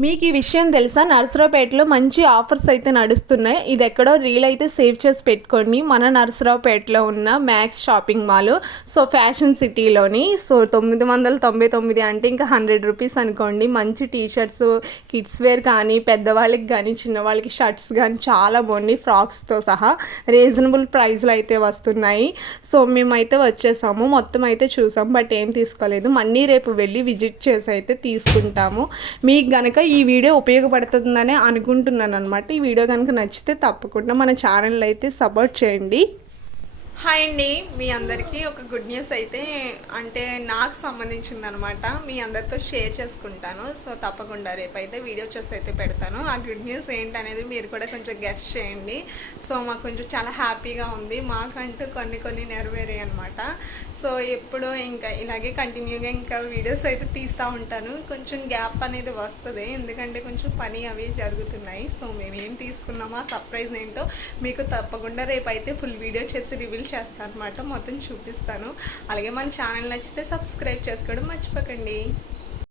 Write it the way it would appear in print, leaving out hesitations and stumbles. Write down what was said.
మీకు ఈ విషయం తెలుసా? నరసరావుపేటలో మంచి ఆఫర్స్ అయితే నడుస్తున్నాయి. ఇది ఎక్కడో రీల్ అయితే సేవ్ చేసి పెట్టుకోండి. మన నరసరావుపేటలో ఉన్న Max shopping mall, so fashion సిటీలోని. సో 999 అంటే ఇంకా 100 రూపీస్ అనుకోండి. మంచి టీషర్ట్స్, కిడ్స్ వేర్ కానీ, పెద్దవాళ్ళకి కానీ, చిన్నవాళ్ళకి షర్ట్స్ కానీ చాలా బాగున్నాయి. ఫ్రాక్స్తో సహా రీజనబుల్ ప్రైస్లో అయితే వస్తున్నాయి. సో మేమైతే వచ్చేసాము, మొత్తం అయితే చూసాం, బట్ ఏం తీసుకోలేదు. మళ్ళీ రేపు వెళ్ళి విజిట్ చేసి అయితే తీసుకుంటాము. మీకు కనుక ఈ వీడియో ఉపయోగపడుతుందని అనుకుంటున్నాను అనమాట. ఈ వీడియో కనుక నచ్చితే తప్పకుండా మన ఛానల్ అయితే సపోర్ట్ చేయండి. హాయ్ అండి, మీ అందరికీ ఒక గుడ్ న్యూస్ అయితే అంటే నాకు సంబంధించింది అనమాట, మీ అందరితో షేర్ చేసుకుంటాను. సో తప్పకుండా రేపైతే వీడియో చేసి అయితే పెడతాను. ఆ గుడ్ న్యూస్ ఏంటనేది మీరు కూడా కొంచెం గెస్ట్ చేయండి. సో మాకు కొంచెం చాలా హ్యాపీగా ఉంది, మాకంటూ కొన్ని నెరవేరాయి అనమాట. సో ఎప్పుడు ఇంకా ఇలాగే కంటిన్యూగా ఇంకా వీడియోస్ అయితే తీస్తూ ఉంటాను. కొంచెం గ్యాప్ అనేది వస్తుంది, ఎందుకంటే కొంచెం పని అవి జరుగుతున్నాయి. సో మేము ఏం తీసుకున్నామో ఆ సర్ప్రైజ్ ఏంటో మీకు తప్పకుండా రేపైతే ఫుల్ వీడియో చేసి రివీల్ చేస్తాను అనమాట, మొత్తం చూపిస్తాను. అలాగే మన ఛానల్ నచ్చితే సబ్స్క్రైబ్ చేసుకోవడం మర్చిపోకండి.